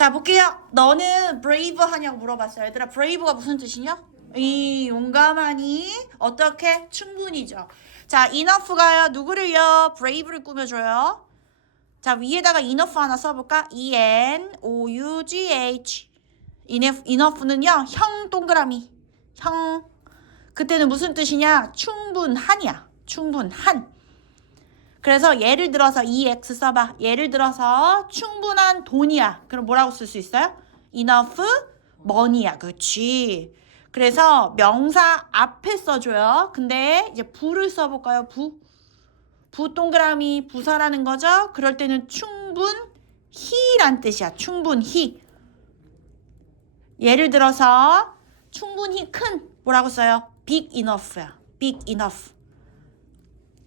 자, 볼게요. 너는 brave 하냐고 물어봤어요. 얘들아, brave가 무슨 뜻이냐? 이 용감하니 어떻게? 충분히죠. 자, enough가요. 누구를요? brave를 꾸며줘요. 자, 위에다가 enough 하나 써볼까? E-N-O-U-G-H. enough는요. 형 동그라미. 형. 그때는 무슨 뜻이냐? 충분한이야. 충분한. 그래서 예를 들어서 EX 써봐. 예를 들어서 충분한 돈이야. 그럼 뭐라고 쓸 수 있어요? enough money야. 그치? 그래서 명사 앞에 써줘요. 근데 이제 부를 써볼까요? 부 동그라미 부사라는 거죠. 그럴 때는 충분히란 뜻이야. 충분히. 예를 들어서 충분히 큰 뭐라고 써요? big enough야. big enough.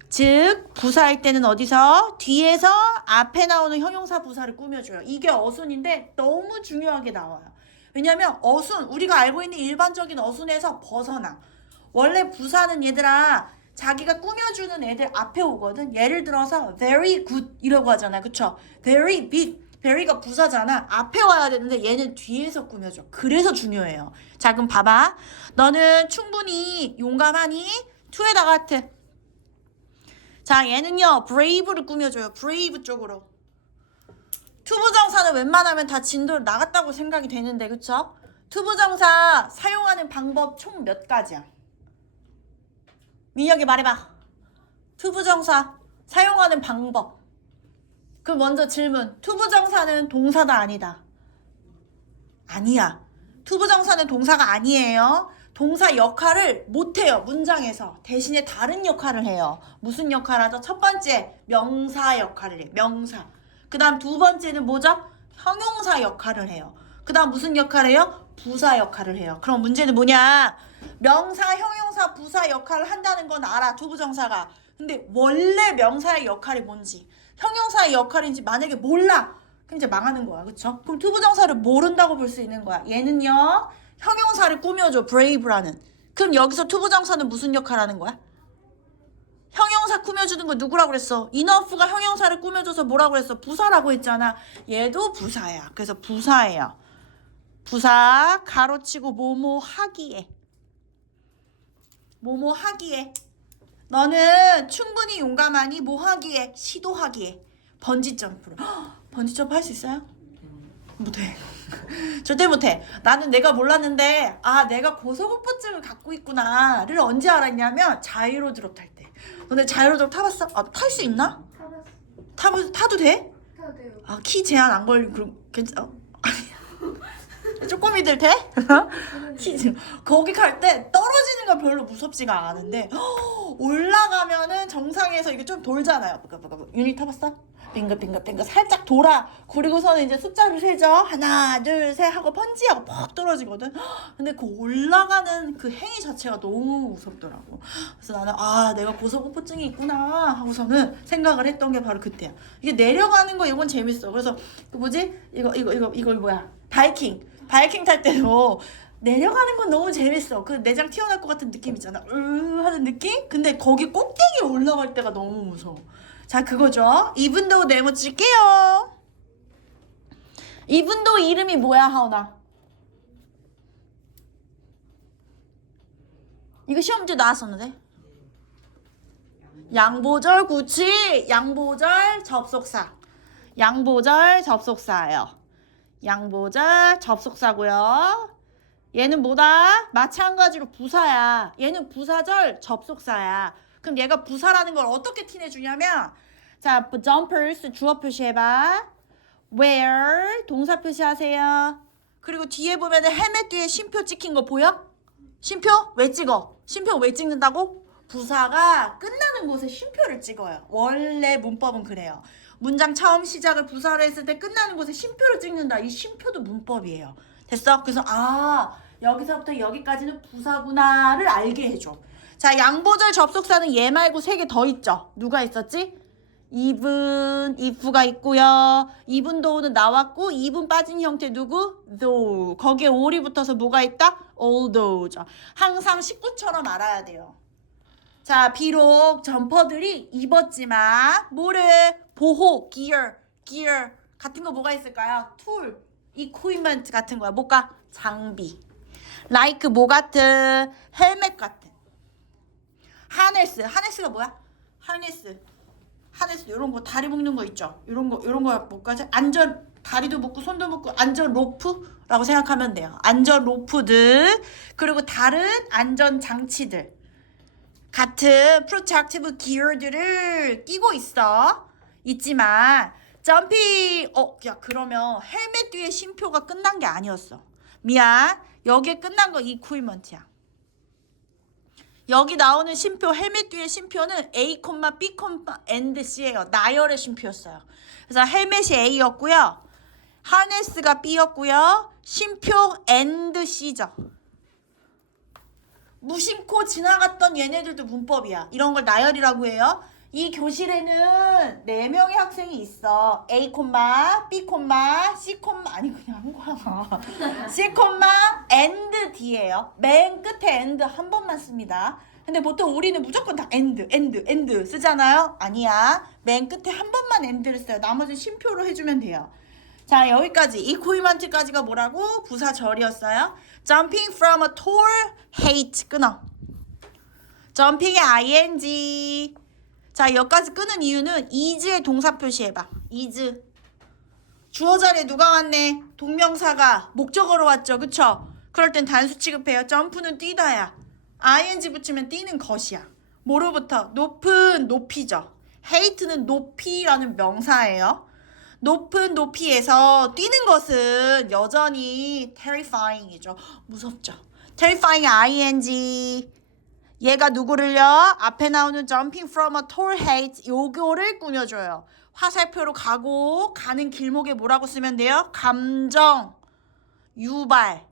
즉 부사일 때는 어디서? 뒤에서 앞에 나오는 형용사 부사를 꾸며줘요. 이게 어순인데 너무 중요하게 나와요. 왜냐면 어순, 우리가 알고 있는 일반적인 어순에서 벗어나. 원래 부사는 얘들아 자기가 꾸며주는 애들 앞에 오거든. 예를 들어서 very good 이라고 하잖아요. 그쵸? very big, very가 부사잖아. 앞에 와야 되는데 얘는 뒤에서 꾸며줘. 그래서 중요해요. 자, 그럼 봐봐. 너는 충분히 용감하니? to에다가 하트. 자, 얘는요 brave를 꾸며줘요. brave 쪽으로. 투부정사는 웬만하면 다 진도로 나갔다고 생각이 되는데 그쵸? 투부정사 사용하는 방법 총 몇 가지야? 민혁이 말해봐. 투부정사 사용하는 방법. 그럼 먼저 질문. 투부정사는 동사다 아니다? 아니야. 투부정사는 동사가 아니에요. 동사 역할을 못해요. 문장에서. 대신에 다른 역할을 해요. 무슨 역할을 하죠? 첫 번째 명사 역할을 해요. 명사. 그 다음 두 번째는 뭐죠? 형용사 역할을 해요. 그 다음 무슨 역할을 해요? 부사 역할을 해요. 그럼 문제는 뭐냐? 명사, 형용사, 부사 역할을 한다는 건 알아. 투부정사가. 근데 원래 명사의 역할이 뭔지 형용사의 역할인지 만약에 몰라. 그럼 이제 망하는 거야. 그쵸? 그럼 투부정사를 모른다고 볼 수 있는 거야. 얘는요. 형용사를 꾸며줘. brave라는. 그럼 여기서 투부정사는 무슨 역할 하는 거야? 형용사 꾸며주는 거 누구라고 그랬어? enough가 형용사를 꾸며줘서 뭐라고 그랬어? 부사라고 했잖아. 얘도 부사야. 그래서 부사예요. 부사 가로치고 뭐뭐 하기에. 뭐뭐 하기에. 너는 충분히 용감하니 뭐 하기에? 시도하기에. 번지점프로. 번지점프 할 수 있어요? 못해. 절대 못해. 나는 내가 몰랐는데 내가 고소공포증을 갖고 있구나를 언제 알았냐면 자이로드롭 탈 때. 너네 자이로드롭 타봤어? 탈 수 있나? 타도 돼? 타도 돼요. 키 제한 안 걸리고 그럼 괜찮아? 쪼꼬미들 돼? 거기 갈 때 떨어지는 건 별로 무섭지가 않은데 올라가면은 정상에서 이게 좀 돌잖아요. 유닛 타봤어? 빙글빙글 살짝 돌아. 그리고서는 이제 숫자를 세죠. 하나 둘 셋 하고 펀지하고 퍽 떨어지거든. 근데 그 올라가는 그 행위 자체가 너무 무섭더라고. 그래서 나는 내가 고소공포증이 있구나 하고서는 생각을 했던 게 바로 그때야. 이게 내려가는 거 이건 재밌어. 그래서 그 뭐지? 이거 뭐야? 바이킹 탈 때도 내려가는 건 너무 재밌어. 그 내장 튀어나올 것 같은 느낌 있잖아. 하는 느낌? 근데 거기 꼭대기에 올라갈 때가 너무 무서워. 자, 그거죠. 이분도 네모 칠게요. 이분도 이름이 뭐야, 하은아? 이거 시험 문제 나왔었는데. 양보절 구치. 양보절 접속사. 양보절 접속사예요. 양보절 접속사고요. 얘는 뭐다? 마찬가지로 부사야. 얘는 부사절 접속사야. 그럼 얘가 부사라는 걸 어떻게 티내주냐면 자, jumpers 주어 표시해봐. where 동사 표시하세요. 그리고 뒤에 보면은 헬멧 뒤에 쉼표 찍힌 거 보여? 쉼표? 왜 찍어? 쉼표 왜 찍는다고? 부사가 끝나는 곳에 쉼표를 찍어요. 원래 문법은 그래요. 문장 처음 시작을 부사로 했을 때 끝나는 곳에 쉼표를 찍는다. 이 쉼표도 문법이에요. 됐어? 그래서 여기서부터 여기까지는 부사구나를 알게 해줘. 자, 양보절 접속사는 얘 말고 3개 더 있죠. 누가 있었지? even, if가 있고요. even though는 나왔고 even 빠진 형태 누구? though. 거기에 all이 붙어서 뭐가 있다? although. 항상 식구처럼 알아야 돼요. 자, 비록 점퍼들이 입었지만 뭐를? 보호, gear 같은 거 뭐가 있을까요? 툴, equipment 같은 거야. 뭐가? 장비. like 뭐 같은? 헬멧 같은. 하네스가 뭐야? 하네스 이런 거 다리 묶는 거 있죠. 이런 거 뭐까지? 안전 다리도 묶고 손도 묶고 안전 로프라고 생각하면 돼요. 안전 로프들 그리고 다른 안전 장치들 같은 protective gear들을 끼고 있지만 점핑 야 그러면 헬멧 뒤에 쉼표가 끝난 게 아니었어. 미안. 여기에 끝난 거 equipment야. 여기 나오는 쉼표, 헬멧 뒤에 쉼표는 A, B, and C예요. 나열의 쉼표였어요. 그래서 헬멧이 A였고요. 하네스가 B였고요. 쉼표 and C죠. 무심코 지나갔던 얘네들도 문법이야. 이런 걸 나열이라고 해요. 이 교실에는 4명의 학생이 있어. A, B, C, 아니 그냥 한 거야. C, and D예요. 맨 끝에 and 한 번만 씁니다. 근데 보통 우리는 무조건 다 and 쓰잖아요. 아니야. 맨 끝에 한 번만 and를 써요. 나머지 쉼표로 해주면 돼요. 자, 여기까지 equivalent까지가 뭐라고? 부사절이었어요. Jumping from a tall height 끊어. jumping의 ing. 자, 여기까지 끄는 이유는 is의 동사 표시해봐. is. 주어 자리에 누가 왔네? 동명사가 목적어로 왔죠. 그쵸? 그럴 땐 단수 취급해요. 점프는 뛰다야. ing 붙이면 뛰는 것이야. 뭐로부터? 높은 높이죠. height는 높이라는 명사예요. 높은 높이에서 뛰는 것은 여전히 terrifying이죠. 무섭죠. terrifying ing. 얘가 누구를요? 앞에 나오는 jumping from a tall height 요거를 꾸며줘요. 화살표로 가는 길목에 뭐라고 쓰면 돼요? 감정 유발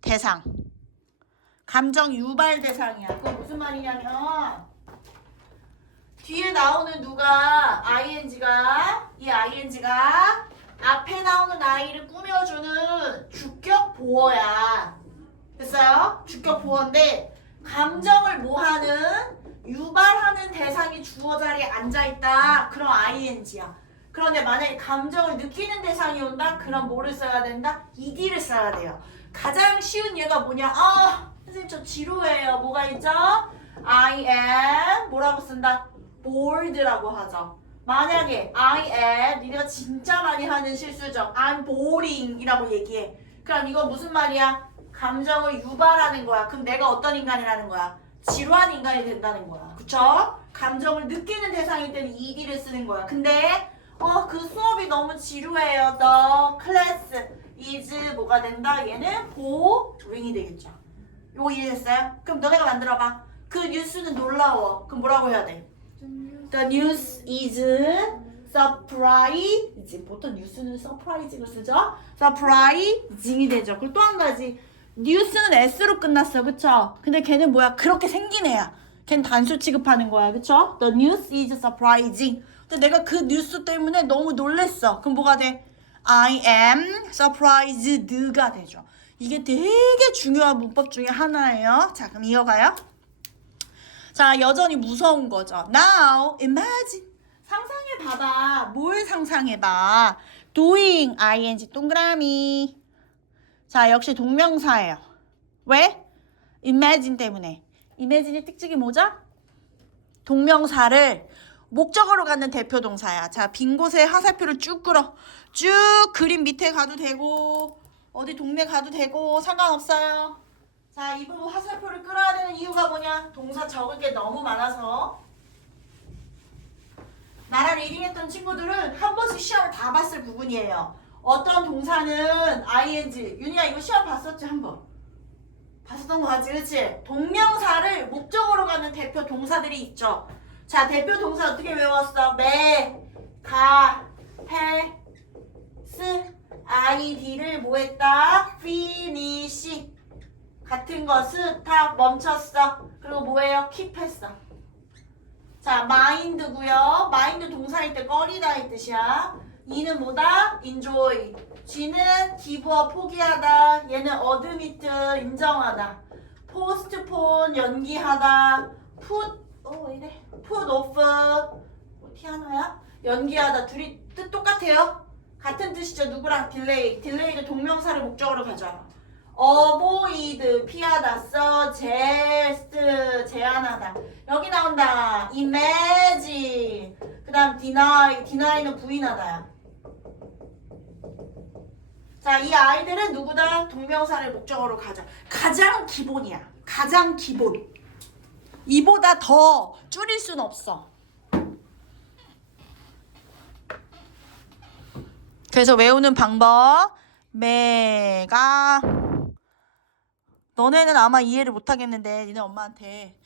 대상. 감정 유발 대상이야. 그건 무슨 말이냐면 뒤에 나오는 누가 이 ing가 앞에 나오는 아이를 꾸며주는 주격 보어야. 됐어요? 주격 보어인데 감정을 뭐하는 유발하는 대상이 주어 자리에 앉아있다. 그럼 ing야. 그런데 만약에 감정을 느끼는 대상이 온다? 그럼 뭐를 써야 된다? ed를 써야 돼요. 가장 쉬운 예가 뭐냐? 선생님 저 지루해요. 뭐가 있죠? I am 뭐라고 쓴다? bored라고 하죠. 만약에 I am 니네가 진짜 많이 하는 실수죠. I'm boring 이라고 얘기해. 그럼 이건 무슨 말이야? 감정을 유발하는 거야. 그럼 내가 어떤 인간이라는 거야? 지루한 인간이 된다는 거야. 그쵸? 감정을 느끼는 대상일 때는 ed를 쓰는 거야. 근데 그 수업이 너무 지루해요. The class is 뭐가 된다? 얘는 boring이 되겠죠. 요거 이해됐어요? 그럼 너네가 만들어봐. 그 뉴스는 놀라워. 그럼 뭐라고 해야 돼? The news is surprising. 보통 뉴스는 surprise로 쓰죠? surprising이 되죠. 그리고 또 한 가지. 뉴스는 S로 끝났어. 그쵸? 근데 걔는 뭐야? 그렇게 생긴 애야. 걔는 단수 취급하는 거야. 그쵸? The news is surprising. 근데 내가 그 뉴스 때문에 너무 놀랬어. 그럼 뭐가 돼? I am surprised가 되죠. 이게 되게 중요한 문법 중에 하나예요. 자, 그럼 이어가요. 자, 여전히 무서운 거죠. Now, imagine. 상상해봐봐. 뭘 상상해봐. Doing, ing, 동그라미. 자, 역시 동명사예요. 왜? imagine 때문에. imagine의 특징이 뭐죠? 동명사를 목적어로 갖는 대표 동사야. 자, 빈 곳에 화살표를 쭉 끌어. 쭉 그림 밑에 가도 되고 어디 동네 가도 되고 상관없어요. 자, 이 부분 화살표를 끌어야 되는 이유가 뭐냐? 동사 적을 게 너무 많아서. 나랑 리딩했던 친구들은 한 번씩 시험을 다 봤을 부분이에요. 어떤 동사는 ing. 윤희야 이거 시험 봤었지 한 번? 봤었던 거 같지? 그치? 동명사를 목적어로 가는 대표 동사들이 있죠. 자, 대표 동사 어떻게 외웠어? 매, 가, 해, 스, id를 뭐 했다? finish. 같은 거 스탑 멈췄어. 그리고 뭐예요? keep 했어. 자, mind고요. mind 동사일 때 꺼리다 이 뜻이야. 이는 뭐다? enjoy. G는 give up 포기하다. 얘는 admit 인정하다. postpone 연기하다. put 왜 이래? put off 티 하나야? 연기하다. 둘이 뜻 똑같아요. 같은 뜻이죠. 누구랑? 딜레이. 딜레이도 동명사를 목적으로 가져와. avoid 피하다, suggest 제안하다. 여기 나온다. imagine. 그 다음 deny. deny는 부인하다야. 자, 이 아이들은 누구다? 동명사를 목적어로 가져. 가장 기본이야. 가장 기본. 이보다 더 줄일 순 없어. 그래서 외우는 방법. 메가. 너네는 아마 이해를 못하겠는데 니네 엄마한테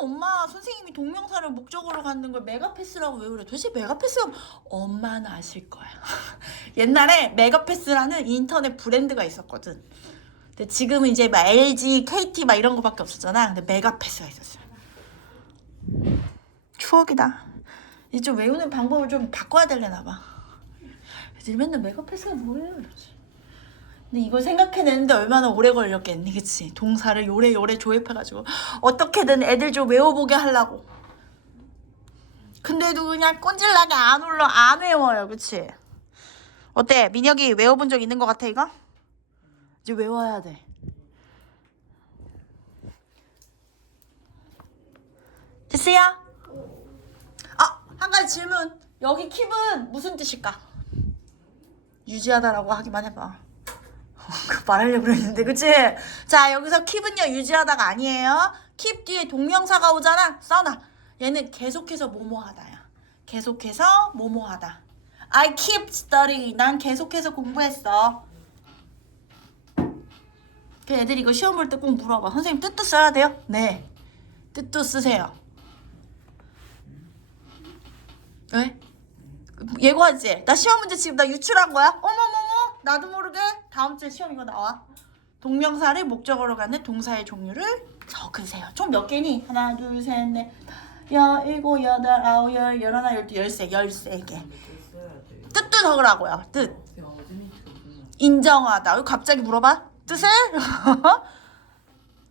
엄마 선생님이 동명사를 목적어로 갖는 걸 메가패스라고 외우래. 도대체 메가패스가 엄마는 아실 거야. 옛날에 메가패스라는 인터넷 브랜드가 있었거든. 근데 지금은 이제 막 LG, KT 막 이런 거밖에 없었잖아. 근데 메가패스가 있었어요. 추억이다. 이제 좀 외우는 방법을 좀 바꿔야 되려나 봐. 그래서 맨날 메가패스가 뭐예요? 이러지. 근데 이걸 생각해내는데 얼마나 오래 걸렸겠니, 그치? 동사를 요래요래 조합해가지고 어떻게든 애들 좀 외워보게 하려고. 근데도 그냥 꼰질나게 안 외워요, 그치? 어때? 민혁이 외워본 적 있는 것 같아, 이거? 이제 외워야 돼. 됐어요? 한 가지 질문. 여기 킵은 무슨 뜻일까? 유지하다라고 하기만 해봐. 말하려고 그랬는데, 그치? 자, 여기서 킵은요, 유지하다가 아니에요. 킵 뒤에 동명사가 오잖아. 써놔. 얘는 계속해서 뭐뭐하다야. 계속해서 뭐뭐하다. I keep studying. 난 계속해서 공부했어. 그 애들이 이거 시험 볼 때 꼭 물어봐. 선생님 뜻도 써야 돼요? 네. 뜻도 쓰세요. 왜? 예고하지? 나 시험 문제 지금 나 유출한 거야? 어머머머. 나도 모르게 다음 주에 시험 이거 나와. 동명사를 목적어로 갖는 동사의 종류를 적으세요. 총 몇 개니? 하나, 둘, 셋, 넷, 일곱, 여덟, 아홉, 열, 열하나, 열두, 열세, 13개. 뜻도 적으라고요. 뜻. 인정하다. 왜 갑자기 물어봐? 뜻을?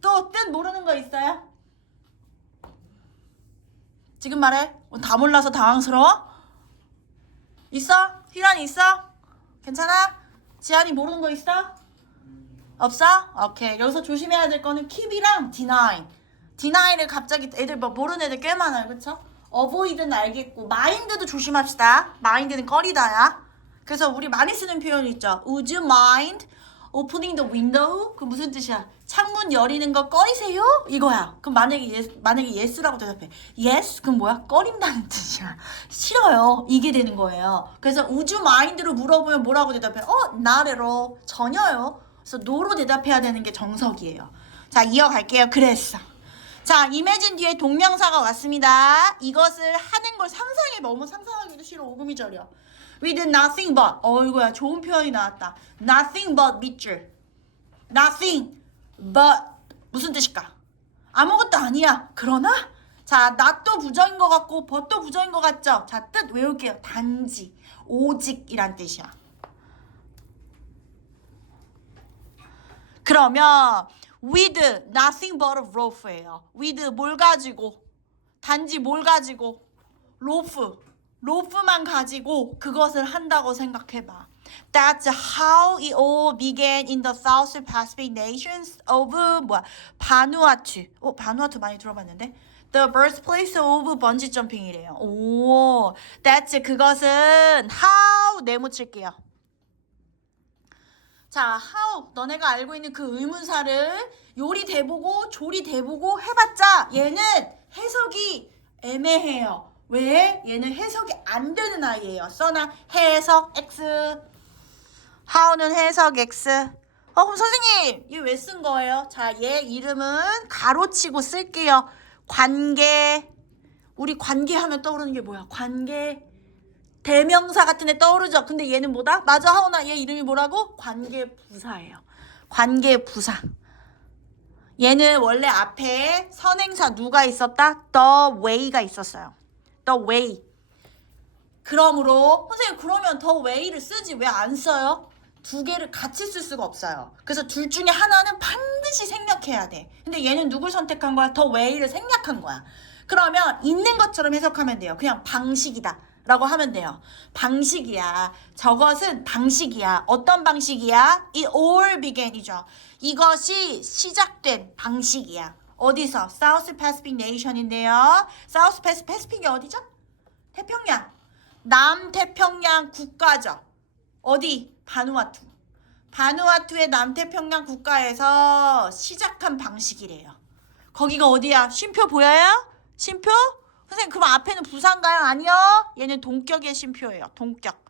또 뜻 모르는 거 있어요? 지금 말해. 다 몰라서 당황스러워? 있어? 희란이 있어? 괜찮아? 지안이 모르는 거 있어? 없어? 오케이. 여기서 조심해야 될 거는 keep이랑 deny. deny를 갑자기 애들 뭐 모르는 애들 꽤 많아요. 그쵸? avoid는 알겠고 mind도 조심합시다. mind는 꺼리다야. 그래서 우리 많이 쓰는 표현이 있죠. Would you mind opening the window? 그 무슨 뜻이야? 창문 열리는 거 꺼리세요? 이거야. 그럼 만약에 yes라고 대답해. yes? 그럼 뭐야? 꺼린다는 뜻이야. 싫어요. 이게 되는 거예요. 그래서 would you mind로 물어보면 뭐라고 대답해? not at all. 전혀요. 그래서 no로 대답해야 되는 게 정석이에요. 자, 이어갈게요. 그랬어. 자, imagine 뒤에 동명사가 왔습니다. 이것을 하는 걸 상상해. 너무 상상하기도 싫어. 오금이 저려. with nothing but. 이거야. 좋은 표현이 나왔다. nothing but 밑줄. nothing but 무슨 뜻일까? 아무것도 아니야. 그러나? 자, not도 부정인 것 같고 but도 부정인 것 같죠? 자, 뜻 외울게요. 단지, 오직이란 뜻이야. 그러면 with nothing but a rope예요. with 뭘 가지고? 단지 뭘 가지고? 로프만 가지고 그것을 한다고 생각해봐. That's how it all began in the South Pacific nations of 바누아투. 바누아투 많이 들어봤는데. The birthplace of bungee jumping이래요. 오, that's 그것은 how 네모칠게요. 자, how 너네가 알고 있는 그 의문사를 요리 대보고 조리 대보고 해봤자 얘는 해석이 애매해요. 왜? 얘는 해석이 안 되는 아이예요. 써나 해석 X. how는 해석 X. 그럼 선생님 얘 왜 쓴 거예요? 자, 얘 이름은 가로치고 쓸게요. 관계. 우리 관계하면 떠오르는 게 뭐야? 관계. 대명사 같은 애 떠오르죠? 근데 얘는 뭐다? 맞아, 하원아. 얘 이름이 뭐라고? 관계부사예요. 관계부사. 얘는 원래 앞에 선행사 누가 있었다? the way가 있었어요. the way. 그러므로 선생님 그러면 the way를 쓰지 왜 안 써요? 두 개를 같이 쓸 수가 없어요. 그래서 둘 중에 하나는 반드시 생략해야 돼. 근데 얘는 누굴 선택한 거야? the way를 생략한 거야. 그러면 있는 것처럼 해석하면 돼요. 그냥 방식이다 라고 하면 돼요. 방식이야. 저것은 방식이야. 어떤 방식이야? It all began이죠. 이것이 시작된 방식이야. 어디서? South Pacific Nation인데요. South Pacific이 어디죠? 태평양. 남태평양 국가죠. 어디? 바누아투. 바누아투의 남태평양 국가에서 시작한 방식이래요. 거기가 어디야? 쉼표 보여요? 쉼표? 선생님 그럼 앞에는 부사인가요? 아니요. 얘는 동격의 쉼표예요. 동격.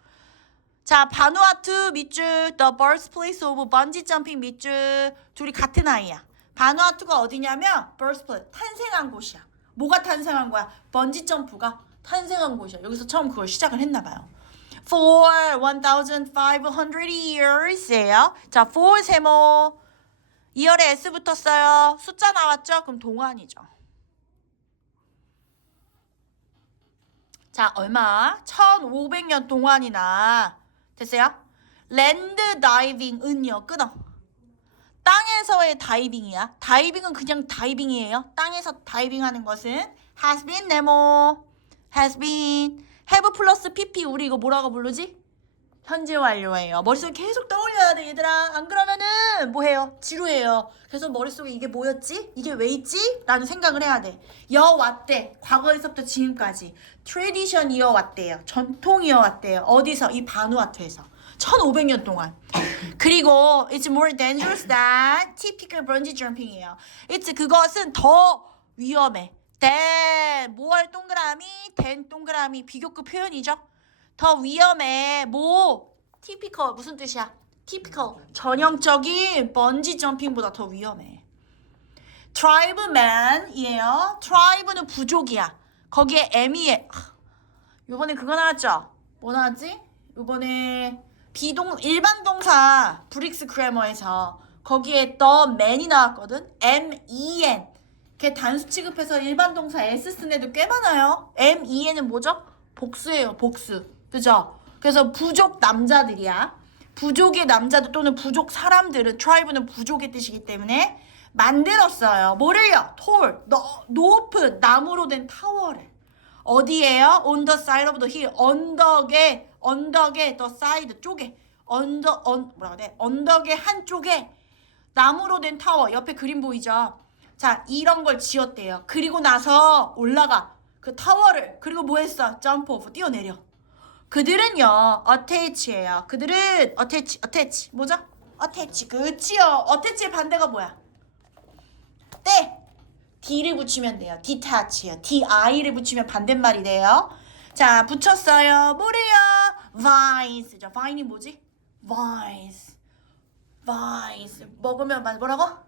자, 바누아투 밑줄 The birthplace of bungee jumping 밑줄 둘이 같은 아이야. 바누아투가 어디냐면 birthplace 탄생한 곳이야. 뭐가 탄생한 거야? 번지 점프가 탄생한 곳이야. 여기서 처음 그걸 시작을 했나 봐요. For 1,500 years예요. 자, for 세모 2열에 S 붙었어요. 숫자 나왔죠? 그럼 동안이죠. 자, 얼마? 1,500년 동안이나 됐어요? 랜드 다이빙은요. 끊어. 땅에서의 다이빙이야. 다이빙은 그냥 다이빙이에요. 땅에서 다이빙하는 것은 has been 네모 has been have 플러스 pp 우리 이거 뭐라고 부르지? 현재 완료예요. 머릿속에 계속 떠올려야 돼 얘들아. 안 그러면은 뭐해요? 지루해요. 그래서 머릿속에 이게 뭐였지? 이게 왜 있지? 라는 생각을 해야 돼. 이어왔대. 과거에서부터 지금까지 트레디션 이어왔대요. 전통 이어왔대요. 어디서? 이 바누아투에서 1,500년 동안. 그리고 it's more dangerous than typical bungee jumping이에요. 그것은 더 위험해. than 뭐할 동그라미 than 동그라미 비교급 표현이죠. 더 위험해. 뭐? typical 무슨 뜻이야? typical 전형적인 번지 점핑보다 더 위험해. tribeman이에요. tribe는 부족이야. 거기에 m이에 요번에 그거 나왔죠? 뭐 나왔지? 요번에 일반 동사 브릭스 그래머에서 거기에 the man이 나왔거든. M-E-N 걔 단수 취급해서 일반 동사 S 쓴 애도 꽤 많아요. M-E-N은 뭐죠? 복수예요. 복수. 그죠? 그래서 부족 남자들이야. 부족의 남자들 또는 부족 사람들은 트라이브는 부족의 뜻이기 때문에 만들었어요. 뭐를요? 톨, 높은 나무로 된 타워를. 어디에요? On the side of the hill. 언덕의 the side 쪽에. 뭐라 그래? 언덕의 한쪽에 나무로 된 타워. 옆에 그림 보이죠? 자, 이런 걸 지었대요. 그리고 나서 올라가. 그 타워를. 그리고 뭐 했어? 점프 오프. 뛰어내려. 그들은요, attach예요. 그들은 attach. 뭐죠? attach. 그치요. attach의 반대가 뭐야? 떼. D를 붙이면 돼요. detach요. D-I를 붙이면 반대말이 돼요. 자, 붙였어요. 뭐래요? vines죠. vine이 뭐지? vines. 먹으면 뭐라고?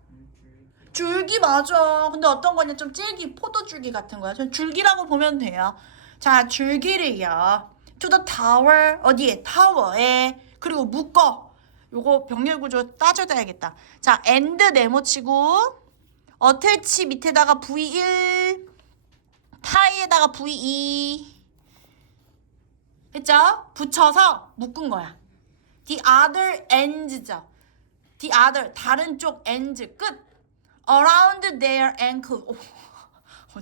줄기 맞아. 근데 어떤 거냐? 좀 질기, 포도줄기 같은 거야. 전 줄기라고 보면 돼요. 자, 줄기를요. to the tower. 어디에? 타워에. 그리고 묶어. 요거 병렬 구조 따져야겠다. 자, and 네모치고 attach 밑에다가 V1 타이에다가 V2 했죠? 붙여서 묶은 거야. The other ends죠. The other 다른 쪽 ends 끝. Around their ankle.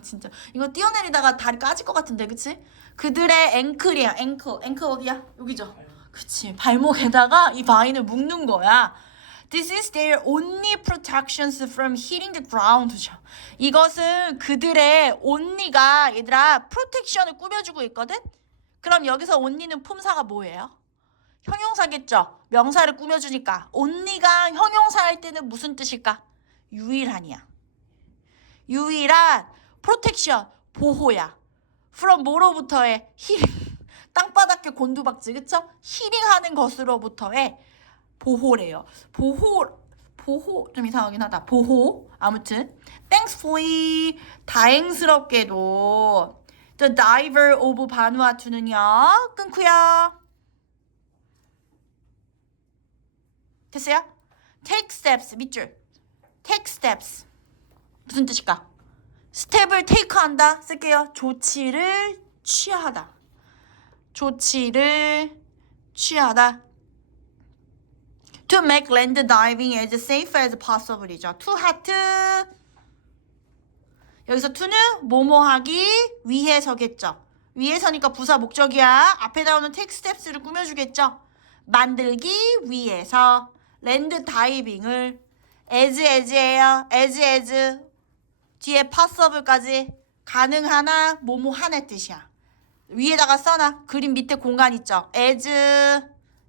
진짜 이거 뛰어내리다가 다리 까질 것 같은데, 그치? 그들의 앵클이야. 앵클 어디야? 여기죠. 그치. 발목에다가 이 바인을 묶는 거야. This is their only protections from hitting the ground죠. 이것은 그들의 only가 얘들아 프로텍션을 꾸며주고 있거든. 그럼 여기서 only는 품사가 뭐예요? 형용사겠죠. 명사를 꾸며주니까 only가 형용사할 때는 무슨 뜻일까? 유일한이야. 유일한 프로텍션 보호야. from 뭐로부터의 힐링 땅바닥에 곤두박질 그쵸? 힐링하는 것으로부터의 보호래요. 보호 좀 이상하긴 하다. 보호 아무튼 thankfully 다행스럽게도 the diver of 바누아투는요 끊고요. 됐어요? take steps 밑줄 take steps 무슨 뜻일까? 스텝을 테이크한다 쓸게요. 조치를 취하다. To make land diving as safe as possible이죠. to 하트 여기서 to는 뭐뭐 하기 위해서겠죠. 위해서니까 부사 목적이야. 앞에 나오는 take steps를 꾸며주겠죠. 만들기 위해서 랜드 다이빙을 as예요. as 뒤에 possible까지 가능하나 뭐뭐 하네 뜻이야. 위에다가 써놔. 그림 밑에 공간 있죠. as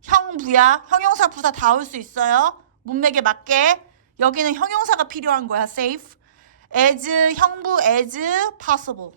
형부야. 형용사 부사 다 올 수 있어요. 문맥에 맞게. 여기는 형용사가 필요한 거야. safe. as 형부 as possible.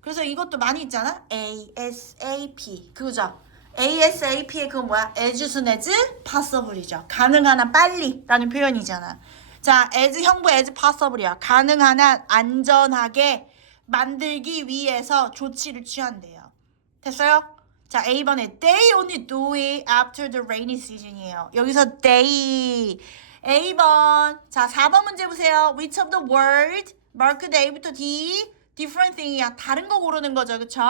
그래서 이것도 많이 있잖아. ASAP. 그거죠. ASAP의 그건 뭐야? as soon as possible이죠. 가능한 한 빨리 라는 표현이잖아. 자, as 형부 as possible이야. 가능한 한 안전하게 만들기 위해서 조치를 취한대요. 됐어요? 자, A번에 they only do it after the rainy season이에요. 여기서 they. A번. 자, 4번 문제 보세요. Which of the word marked A부터 D different thing이야. 다른 거 고르는 거죠. 그쵸?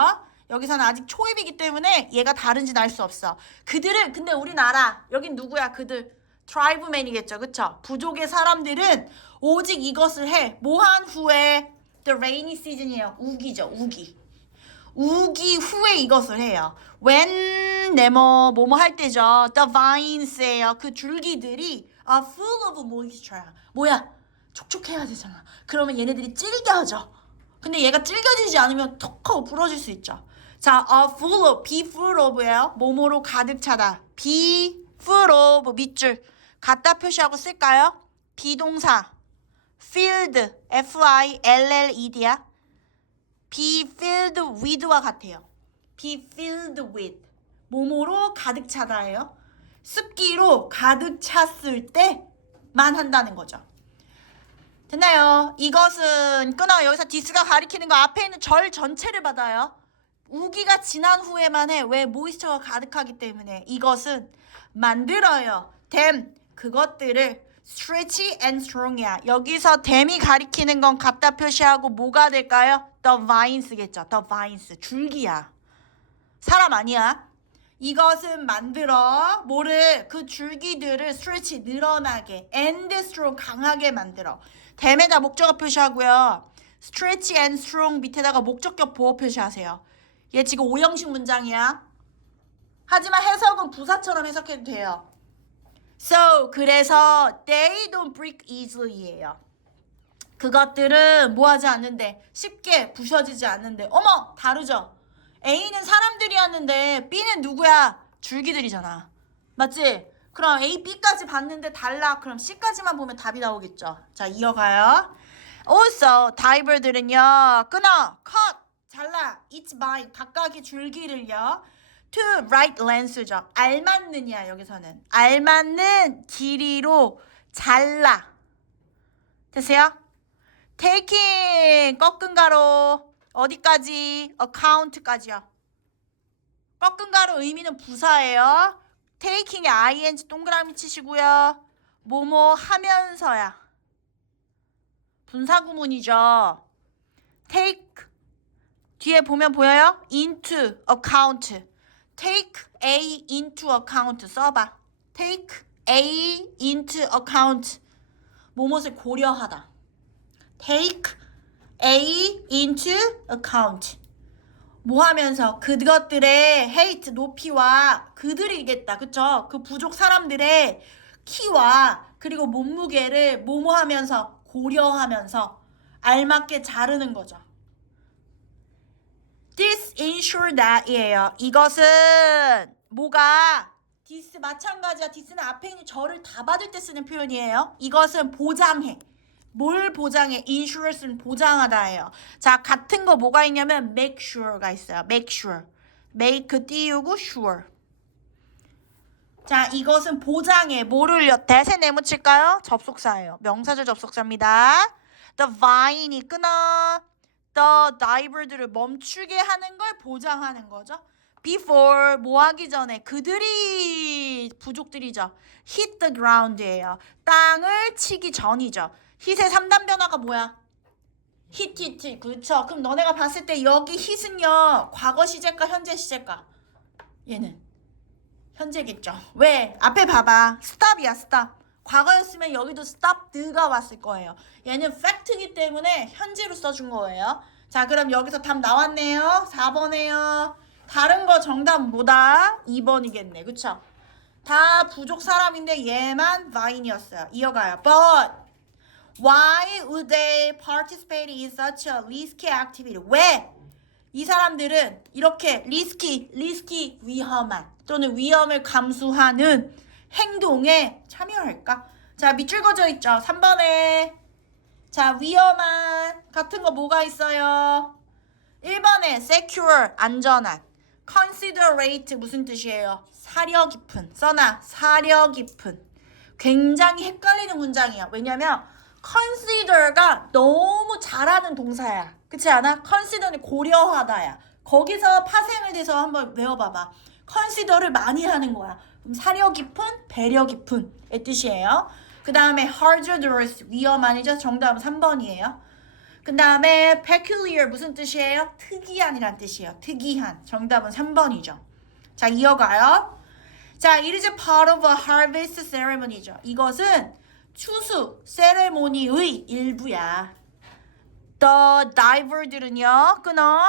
여기서는 아직 초입이기 때문에 얘가 다른지는 알 수 없어. 그들은 근데 우린 알아. 여긴 누구야? 그들. 트라이브맨이겠죠. 그쵸? 부족의 사람들은 오직 이것을 해. 뭐 한 후에 the rainy season이에요. 우기죠. 우기. 우기 후에 이것을 해요. when 뭐뭐 할 때죠. the vines예요. 그 줄기들이 are full of moisture야. 뭐야? 촉촉해야 되잖아. 그러면 얘네들이 질겨져. 근데 얘가 질겨지지 않으면 톡 하고 부러질 수 있죠. 자, full of, be full of예요. 뭐뭐로 가득 차다. be full of 밑줄 갖다 표시하고 쓸까요? 비동사 filled, F-I-L-L-E-D야. be filled with와 같아요. be filled with 뭐뭐로 가득 차다예요. 습기로 가득 찼을 때만 한다는 거죠. 됐나요? 이것은 끊어. 여기서 디스가 가리키는 거 앞에 있는 절 전체를 받아요. 우기가 지난 후에만 해. 왜? 모이스처가 가득하기 때문에. 이것은 만들어요. them 그것들을 stretchy and strong이야. 여기서 them이 가리키는 건 갖다 표시하고 뭐가 될까요? the vines겠죠. the vines 줄기야. 사람 아니야. 이것은 만들어 뭐를 그 줄기들을 stretch 늘어나게 and strong 강하게 만들어. them에다 목적어 표시하고요. stretch and strong 밑에다가 목적격 보호 표시하세요. 얘 지금 오형식 문장이야. 하지만 해석은 부사처럼 해석해도 돼요. So 그래서 they don't break easily예요. 그것들은 뭐하지 않는데 쉽게 부셔지지 않는데. 어머 다르죠. A는 사람들이었는데 B는 누구야? 줄기들이잖아. 맞지? 그럼 A, B까지 봤는데 달라. 그럼 C까지만 보면 답이 나오겠죠. 자 이어가요. Also diver들은요. 끊어. cut. 잘라. each by 각각의 줄기를요. to right length죠. 알맞느냐 여기서는. 알맞는 길이로 잘라. 됐어요? taking 꺾은 가로 어디까지? account까지요. 꺾은 가로 의미는 부사예요. taking에 ing 동그라미 치시고요. 뭐뭐 하면서야. 분사구문이죠. take 뒤에 보면 보여요? into account. take A into account 써봐. take A into account. 뭐뭇을 고려하다. take A into account. 뭐 하면서 그것들의 hate 높이와 그들이겠다. 그쵸? 그 부족 사람들의 키와 그리고 몸무게를 뭐뭐 하면서 고려하면서 알맞게 자르는 거죠. This ensure that이에요. 이것은 뭐가 this 마찬가지야. this는 앞에 있는 절을 다 받을 때 쓰는 표현이에요. 이것은 보장해. 뭘 보장해? insure는 보장하다예요. 자, 같은 거 뭐가 있냐면 make sure가 있어요. make sure. make 띄우고 sure. 자, 이것은 보장해. 뭐를요? 대세 내묻힐까요? 접속사예요. 명사절 접속사입니다. The vine이 끊어. The diver들을 멈추게 하는 걸 보장하는 거죠. Before 뭐 하기 전에 그들이 부족들이죠. hit the ground예요. 땅을 치기 전이죠. hit의 3단 변화가 뭐야? hit. 그렇죠. 그럼 너네가 봤을 때 여기 hit은요. 과거 시제가 현재 시제가? 얘는 현재겠죠. 왜? 앞에 봐봐. stop이야 stop. 과거였으면 여기도 stopped가 왔을 거예요. 얘는 fact이기 때문에 현재로 써준 거예요. 자, 그럼 여기서 답 나왔네요. 4번이에요. 다른 거 정답 뭐다? 2번이겠네. 그쵸? 다 부족 사람인데 얘만 vine이었어요. 이어가요. But why would they participate in such a risky activity? 왜? 이 사람들은 이렇게 risky 위험한 또는 위험을 감수하는 행동에 참여할까? 자, 밑줄 그어져 있죠. 3번에 자, 위험한 같은 거 뭐가 있어요? 1번에 secure 안전한 considerate 무슨 뜻이에요? 사려 깊은 써나 사려 깊은 굉장히 헷갈리는 문장이야. 왜냐면 consider가 너무 잘하는 동사야. 그렇지 않아? consider는 고려하다야. 거기서 파생을 돼서 한번 외워봐봐. consider를 많이 하는 거야. 그럼 사려 깊은, 배려 깊은의 뜻이에요. 그 다음에 hazardous 위험한이죠. 정답은 3번이에요. 그 다음에 peculiar 무슨 뜻이에요? 특이한이란 뜻이에요. 특이한. 정답은 3번이죠. 자, 이어가요. 자, it is a part of a harvest ceremony죠. 이것은 추수 세레모니의 일부야. The diver들은요. 끊어.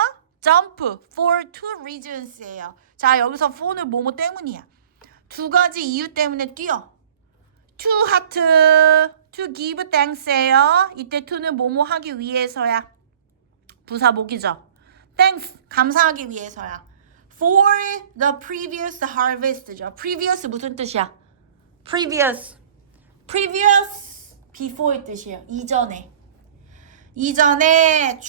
jump for two reasons예요. 자, 여기서 for는 뭐뭐 때문이야. 두 가지 이유 때문에 뛰어. to 하트 to give thanks예요. 이때 to는 뭐뭐 하기 위해서야. 부사 목이죠. thanks 감사하기 위해서야. for the previous harvest죠. previous 무슨 뜻이야? previous before의 뜻이에요. 이전에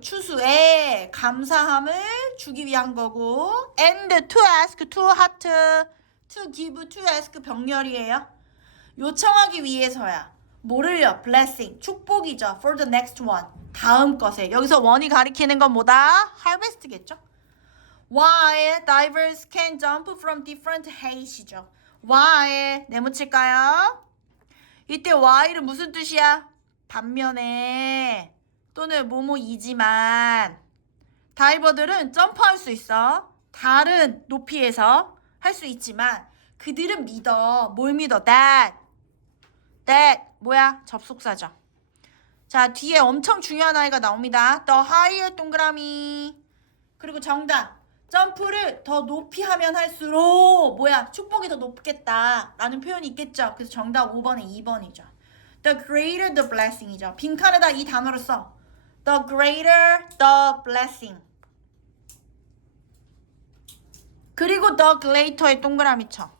추수에 감사함을 주기 위한 거고 and to ask to heart to give to ask 병렬이에요. 요청하기 위해서야. 뭐를요? blessing 축복이죠. for the next one 다음 것에 여기서 원이 가리키는 건 뭐다? harvest겠죠. Why divers can jump from different heights이죠. Why 네모칠까요? 이때 why는 무슨 뜻이야? 반면에 또는 뭐뭐이지만 다이버들은 점프할 수 있어. 다른 높이에서 할 수 있지만 그들은 믿어. 뭘 믿어? That 뭐야? 접속사죠. 자, 뒤에 엄청 중요한 아이가 나옵니다. The higher 동그라미 그리고 정답 점프를 더 높이 하면 할수록 뭐야? 축복이 더 높겠다 라는 표현이 있겠죠. 그래서 정답 5번에 2번이죠. The greater the blessing이죠. 빈칸에다 이 단어를 써. The greater the blessing. 그리고 the greater의 동그라미 쳐.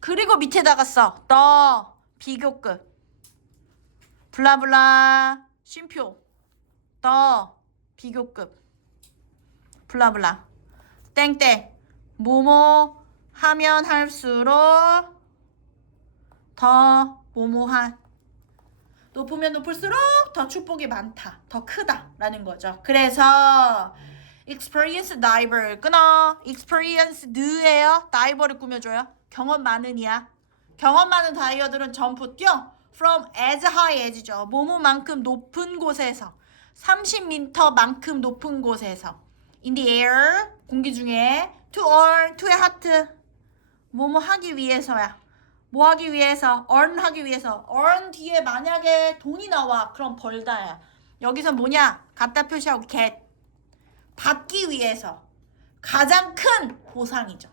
그리고 밑에다가 써. The 비교급. 블라블라 쉼표. The 비교급. 블라블라. 땡땡. 뭐뭐 하면 할수록 더 모모한 높으면 높을수록 더 축복이 많다 더 크다 라는 거죠. 그래서 experienced diver 끊어. experienced예요. 다이버를 꾸며줘요. 경험 많은이야. 경험 많은 다이어들은 점프 뛰어 from as high as죠. 모모만큼 높은 곳에서 30m만큼 높은 곳에서 in the air 공기 중에 to earn to의 하트 뭐뭐 하기 위해서야. 뭐 하기 위해서? earn 하기 위해서. earn 뒤에 만약에 돈이 나와. 그럼 벌다야. 여기서 뭐냐? 갖다 표시하고 get. 받기 위해서. 가장 큰 보상이죠.